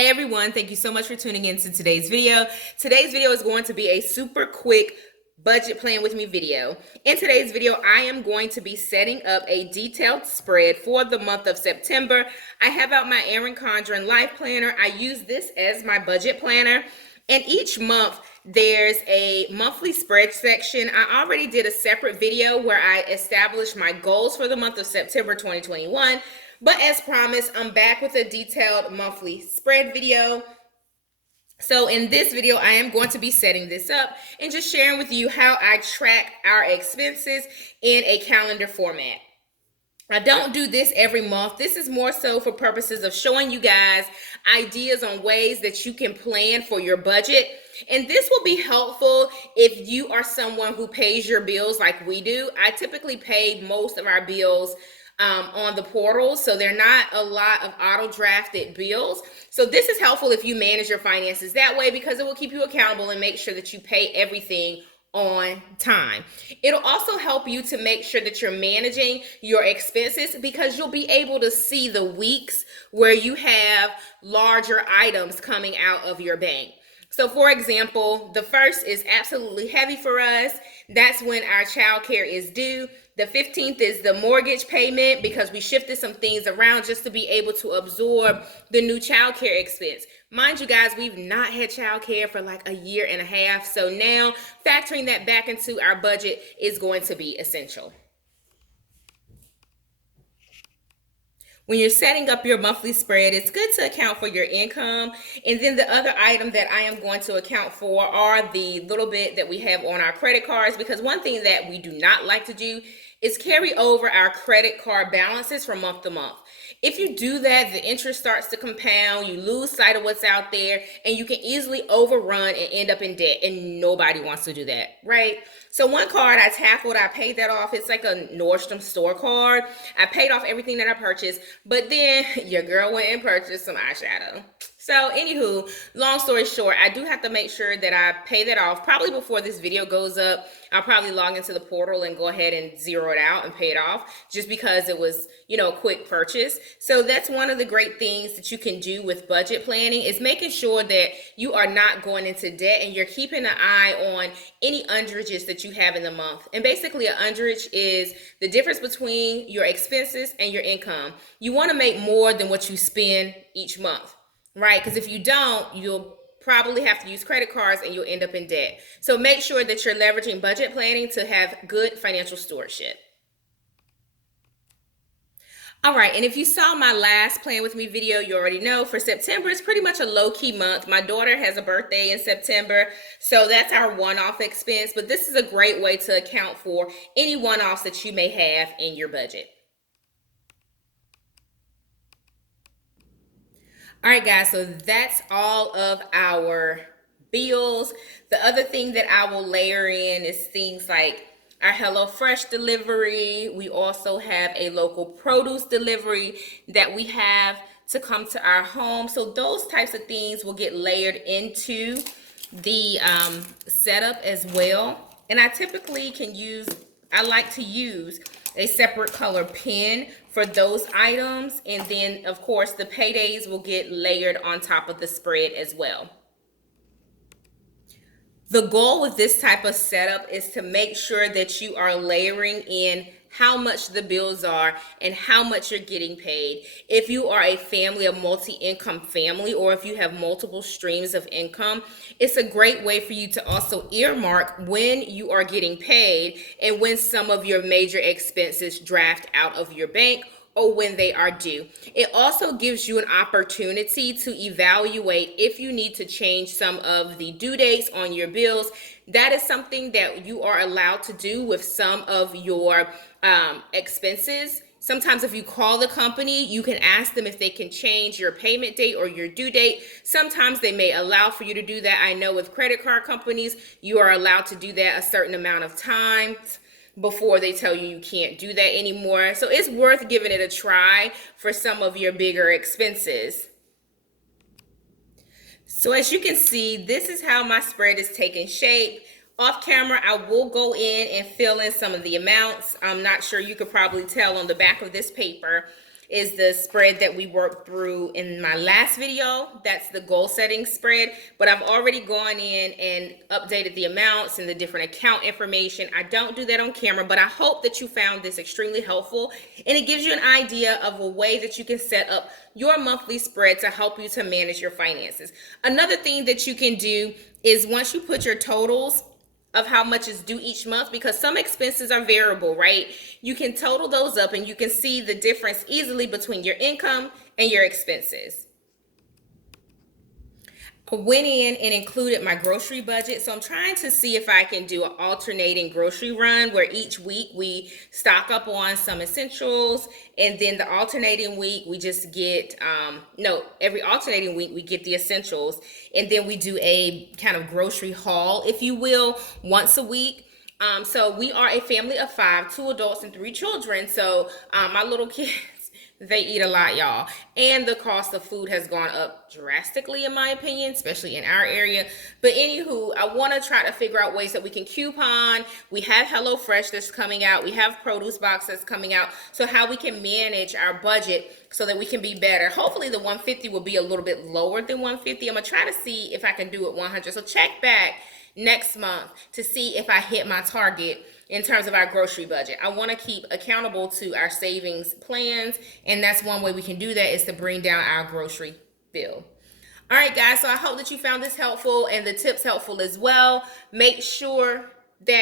Hey everyone, thank you so much for tuning in to today's video. Today's video is going to be a super quick budget plan with me video. In today's video, I am going to be setting up a detailed spread for the month of September. I have out my Erin Condren Life Planner. I use this as my budget planner. And each month, there's a monthly spread section. I already did a separate video where I established my goals for the month of September 2021. But as promised, I'm back with a detailed monthly spread video. So in this video, I am going to be setting this up and just sharing with you how I track our expenses in a calendar format. I don't do this every month. This is more so for purposes of showing you guys ideas on ways that you can plan for your budget. And this will be helpful if you are someone who pays your bills like we do. I typically pay most of our bills on the portal, so they're not a lot of auto drafted bills. So this is helpful if you manage your finances that way, because it will keep you accountable and make sure that you pay everything on time. It'll also help you to make sure that you're managing your expenses, because you'll be able to see the weeks where you have larger items coming out of your bank. So for example, the first is absolutely heavy for us. That's when our child care is due. The 15th is the mortgage payment, because we shifted some things around just to be able to absorb the new child care expense. Mind you guys, we've not had child care for like a year and a half. So now factoring that back into our budget is going to be essential. When you're setting up your monthly spread, it's good to account for your income. And then the other item that I am going to account for are the little bit that we have on our credit cards, because one thing that we do not like to do is carry over our credit card balances from month to month. If you do that, the interest starts to compound, you lose sight of what's out there, and you can easily overrun and end up in debt, and nobody wants to do that, right? So one card I tackled, I paid that off. It's like a Nordstrom store card. I paid off everything that I purchased, but then your girl went and purchased some eyeshadow. So anywho, long story short, I do have to make sure that I pay that off. Probably before this video goes up, I'll probably log into the portal and go ahead and zero it out and pay it off, just because it was, a quick purchase. So that's one of the great things that you can do with budget planning, is making sure that you are not going into debt and you're keeping an eye on any underages that you have in the month. And basically, an underage is the difference between your expenses and your income. You want to make more than what you spend each month, right? Because if you don't, you'll probably have to use credit cards and you'll end up in debt. So make sure that you're leveraging budget planning to have good financial stewardship. All right, and if you saw my last Plan With Me video, you already know for September, it's pretty much a low-key month. My daughter has a birthday in September, so that's our one-off expense. But this is a great way to account for any one-offs that you may have in your budget. All right, guys, so that's all of our bills. The other thing that I will layer in is things like our HelloFresh delivery. We also have a local produce delivery that we have to come to our home. So those types of things will get layered into the setup as well. And I typically I like to use a separate color pen for those items. And then, of course, the paydays will get layered on top of the spread as well. The goal with this type of setup is to make sure that you are layering in how much the bills are and how much you're getting paid. If you are a family, a multi-income family, or if you have multiple streams of income, it's a great way for you to also earmark when you are getting paid and when some of your major expenses draft out of your bank, or when they are due. It also gives you an opportunity to evaluate if you need to change some of the due dates on your bills. That is something that you are allowed to do with some of your expenses. Sometimes if you call the company, you can ask them if they can change your payment date or your due date. Sometimes they may allow for you to do that. I know with credit card companies, you are allowed to do that a certain amount of times before they tell you you can't do that anymore. So it's worth giving it a try for some of your bigger expenses. So as you can see, this is how my spread is taking shape. Off camera, I will go in and fill in some of the amounts. I'm not sure, you could probably tell on the back of this paper. is the spread that we worked through in my last video. That's the goal setting spread, but I've already gone in and updated the amounts and the different account information. I don't do that on camera, but I hope that you found this extremely helpful, and it gives you an idea of a way that you can set up your monthly spread to help you to manage your finances. Another thing that you can do is once you put your totals of how much is due each month, because some expenses are variable, right? You can total those up and you can see the difference easily between your income and your expenses. I went in and included my grocery budget. So I'm trying to see if I can do an alternating grocery run where each week we stock up on some essentials, and then the alternating week we just get, every alternating week we get the essentials, and then we do a kind of grocery haul, if you will, once a week. So we are a family of 5, 2 adults and 3 children. So my little kids, they eat a lot, y'all. And the cost of food has gone up drastically, in my opinion, especially in our area. But anywho, I want to try to figure out ways that we can coupon. We have HelloFresh that's coming out. We have Produce Box that's coming out. So how we can manage our budget so that we can be better. Hopefully the 150 will be a little bit lower than 150. I'm going to try to see if I can do it 100. So check back next month to see if I hit my target in terms of our grocery budget. I want to keep accountable to our savings plans, and that's one way we can do that is to bring down our grocery bill. All right, guys, so I hope that you found this helpful and the tips helpful as well. Make sure